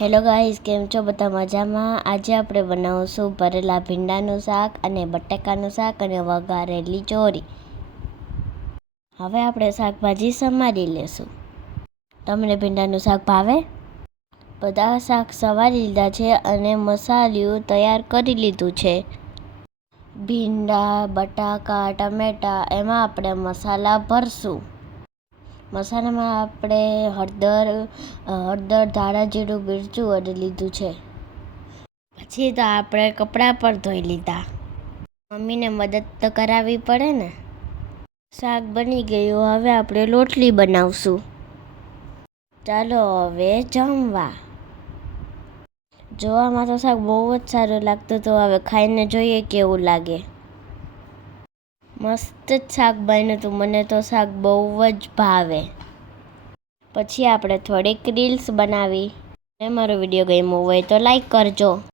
Hello guys, કેમ છો બધા મજામાં? આજે આપણે બનાવશું ભરેલા ભીંડાનું શાક અને બટાકાનું શાક અને વઘારેલી ચોરી. હવે આપણે શાકભાજી સમારી લેશું. તમને ભીંડાનું શાક ભાવે? બધા શાક સવારી લીધા છે અને મસાલિયું તૈયાર કરી લીધું છે. ભીંડા, બટાકા, ટમેટા એમાં આપણે મસાલા ભરશું. મસાલામાં આપણે હળદર, ધાણા જીરું, મિરચું અને લીધું છે. પછી તો આપણે કપડાં પર ધોઈ લીધા. મમ્મીને મદદ તો કરાવવી પડે ને. શાક બની ગયું, હવે આપણે રોટલી બનાવશું. ચાલો હવે જમવા. જોવામાં તો શાક બહુ જ સારું લાગતું હતું. હવે ખાઈને જોઈએ કેવું લાગે. મસ્ત જ શાક બન્યું હતું. મને તો શાક બહુ જ ભાવે. પછી આપણે થોડીક રીલ્સ બનાવી. મારો વિડીયો ગમ્યો હોય તો લાઈક કરજો.